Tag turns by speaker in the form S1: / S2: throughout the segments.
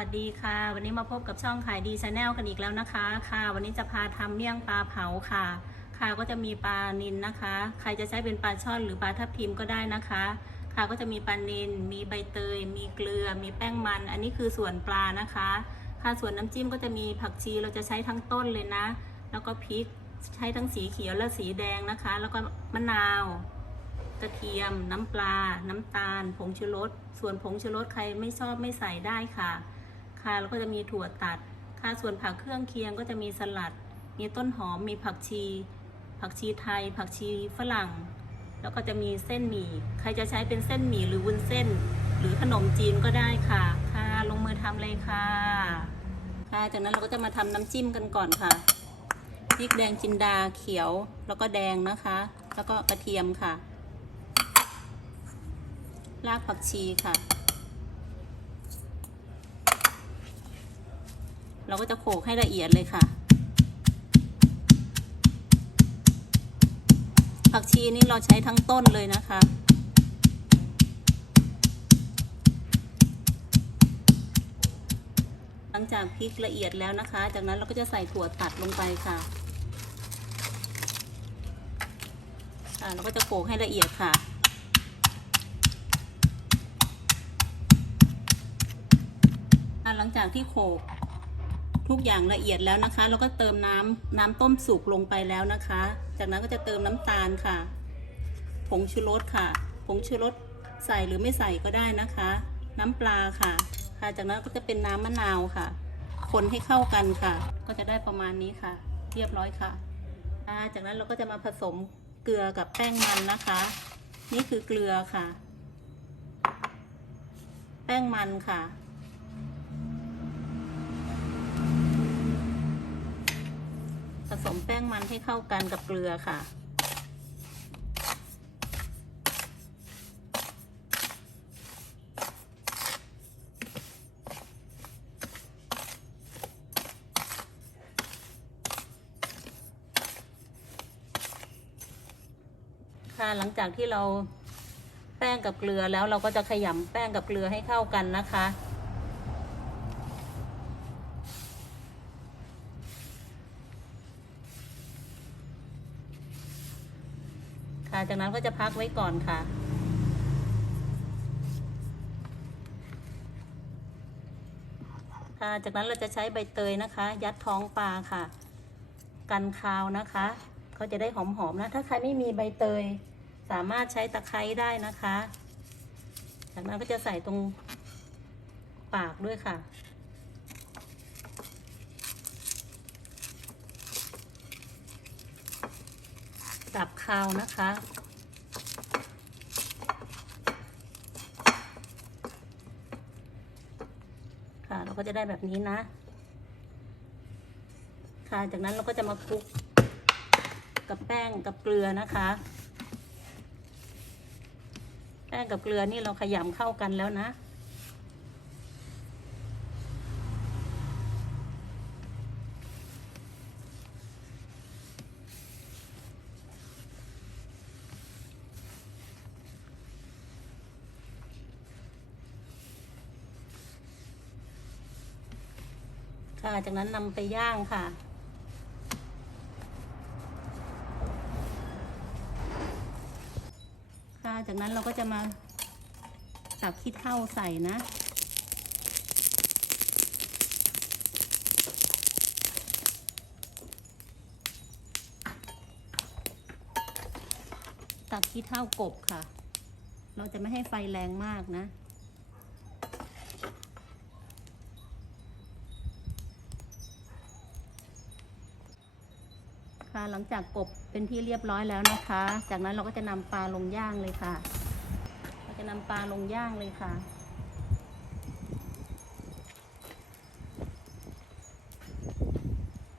S1: วัสดีค่ะ วันนี้มาพบกับช่องขายดีชาแนลกันอีกแล้วนะคะ ค่ะ วันนี้จะพาทำเมี่ยงปลาเผาค่ะ ค่ะก็จะมีปลานิลนะคะ ใครจะใช้เป็นปลาช่อนหรือปลาทับทิมก็ได้นะคะ ค่ะก็จะมีปลานิลมีใบเตย มีเกลือ มีแป้งมัน อันนี้คือส่วนปลานะคะ ค่ะส่วนน้ำจิ้มก็จะมีผักชีเราจะใช้ทั้งต้นเลยนะ แล้วก็พริกใช้ทั้งสีเขียวและสีแดงนะคะ แล้วก็มะนาวกระเทียม น้ำปลา น้ำตาล ผงชูรส ส่วนผงชูรสใครไม่ชอบไม่ใส่ได้ค่ะ ค่ะแล้วก็จะมีถั่วตัด ค่ะส่วนผักเครื่องเคียงก็จะมีสลัด มีต้นหอม มีผักชี ผักชีไทย ผักชีฝรั่ง แล้วก็จะมีเส้นหมี่ ใครจะใช้เป็นเส้นหมี่หรือวุ้นเส้น หรือขนมจีนก็ได้ค่ะ ค่ะลงมือทำเลยค่ะ ค่ะจากนั้นเราก็จะมาทำน้ำจิ้มกันก่อนค่ะพริกแดงจินดาเขียว แล้วก็แดงนะคะ แล้วก็กระเทียมค่ะ รากผักชีค่ะ เราก็จะโขลกให้ละเอียดเลยค่ะ ผักชีนี่เราใช้ทั้งต้นเลยนะคะหลังจากพริกละเอียดแล้วนะคะ จากนั้นเราก็จะใส่ถั่วตัดลงไปค่ะอ่าเราก็จะโขลกให้ละเอียดค่ะอะหลังจากที่โขลก ทุกอย่างละเอียดแล้วนะคะเราก็เติมน้ำน้ำต้มสุกลงไปแล้วนะคะ จากนั้นก็จะเติมน้ำตาลค่ะ ผงชูรสค่ะ ผงชูรสใส่หรือไม่ใส่ก็ได้นะคะ น้ำปลาค่ะ ค่ะ จากนั้นก็จะเป็นน้ำมะนาวค่ะ คนให้เข้ากันค่ะ ก็จะได้ประมาณนี้ค่ะ เรียบร้อยค่ะาจากนั้นเราก็จะมาผสมเกลือกับแป้งมันนะคะ นี่คือเกลือค่ะ แป้งมันค่ะ สมแป้งมันให้เข้ากันกับเกลือค่ะ ค่ะหลังจากที่เราแป้งกับเกลือแล้วเราก็จะขยำแป้งกับเกลือให้เข้ากันนะคะ ค่ะ จากนั้นก็จะพักไว้ก่อนค่ะ ค่ะ จากนั้นเราจะใช้ใบเตยนะคะ ยัดท้องปลาค่ะ กันคาวนะคะเขาจะได้หอมๆนะ ถ้าใครไม่มีใบเตย สามารถใช้ตะไคร้ได้นะคะ จากนั้นก็จะใส่ตรงปากด้วยค่ะ ดับคาวนะคะ ค่ะเราก็จะได้แบบนี้นะ ค่ะจากนั้นเราก็จะมาคลุกกับแป้งกับเกลือนะคะ แป้งกับเกลือนี่เราขยำเข้ากันแล้วนะ ค่ะ จากนั้นนำไปย่างค่ะ ค่ะ จากนั้นเราก็จะมาตักขี้เถ้าใส่นะตักขี้เถ้ากบค่ะ เราจะไม่ให้ไฟแรงมากนะ หลังจากกบเป็นที่เรียบร้อยแล้วนะคะ จากนั้นเราก็จะนำปลาลงย่างเลยค่ะ เราจะนำปลาลงย่างเลยค่ะ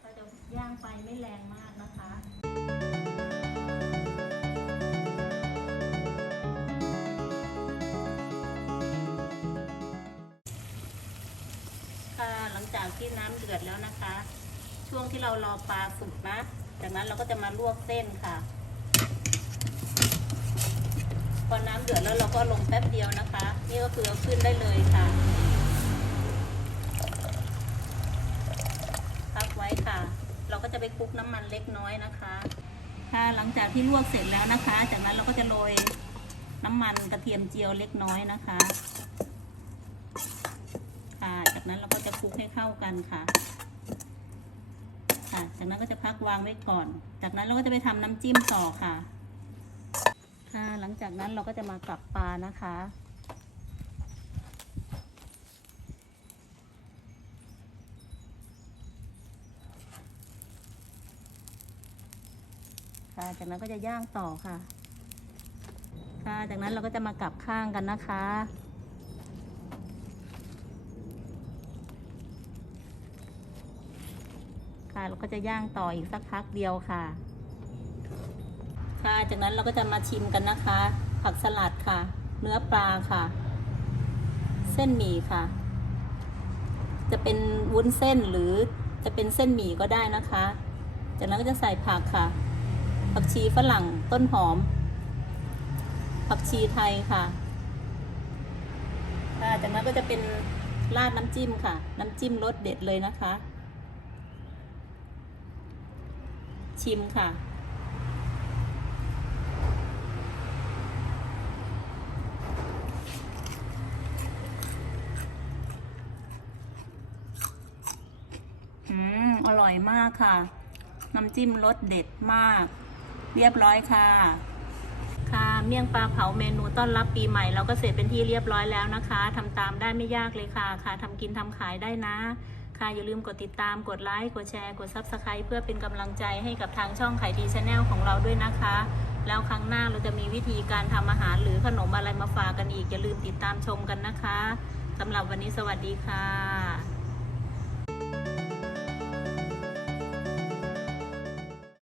S1: เราจะย่างไฟไม่แรงมากนะคะค่ะหลังจากที่น้ำเดือดแล้วนะคะ ช่วงที่เรารอปลาสุกนะ จากนั้นเราก็จะมาลวกเส้นค่ะ พอน้ำเดือดแล้วเราก็ลงแป๊บเดียวนะคะ นี่ก็คือขึ้นได้เลยค่ะ พักไว้ค่ะ เราก็จะไปคลุกน้ำมันเล็กน้อยนะคะถ้าหลังจากที่ลวกเสร็จแล้วนะคะ จากนั้นเราก็จะโรยน้ำมันกระเทียมเจียวเล็กน้อยนะคะ ค่ะ จากนั้นเราก็จะคลุกให้เข้ากันค่ะ จากนั้นก็จะพักวางไว้ก่อน จากนั้นเราก็จะไปทำน้ำจิ้มต่อค่ะ ค่ะ หลังจากนั้นเราก็จะมากลับปลานะคะ ค่ะ จากนั้นก็จะย่างต่อค่ะ ค่ะ จากนั้นเราก็จะมากลับข้างกันนะคะ ค่ะเราก็จะย่างต่ออีกสักพักเดียวค่ะ ค่ะ จากนั้นเราก็จะมาชิมกันนะคะ ผักสลัดค่ะ เนื้อปลาค่ะ เส้นหมี่ค่ะ จะเป็นวุ้นเส้นหรือจะเป็นเส้นหมี่ก็ได้นะคะ จากนั้นก็จะใส่ผักค่ะ ผักชีฝรั่งต้นหอม ผักชีไทยค่ะค่ะจากนั้นก็จะเป็นราดน้ำจิ้มค่ะ น้ำจิ้มรสเด็ดเลยนะคะ ชิมค่ะ อืม อร่อยมากค่ะ น้ำจิ้มรสเด็ดมาก เรียบร้อยค่ะ ค่ะ เมี่ยงปลาเผาเมนูต้อนรับปีใหม่ เราก็เสร็จเป็นที่เรียบร้อยแล้วนะคะทำตามได้ไม่ยากเลยค่ะ ค่ะทำกินทำขายได้นะ ค่ะ อย่าลืมกดติดตามกดไลค์กดแชร์กด Subscribe เพื่อเป็นกำลังใจให้กับทางช่องไข่ดีชาแนลของเราด้วยนะคะ แล้วครั้งหน้าเราจะมีวิธีการทำอาหารหรือขนมอะไรมาฝากกันอีก อย่าลืมติดตามชมกันนะคะสำหรับวันนี้สวัสดีค่ะ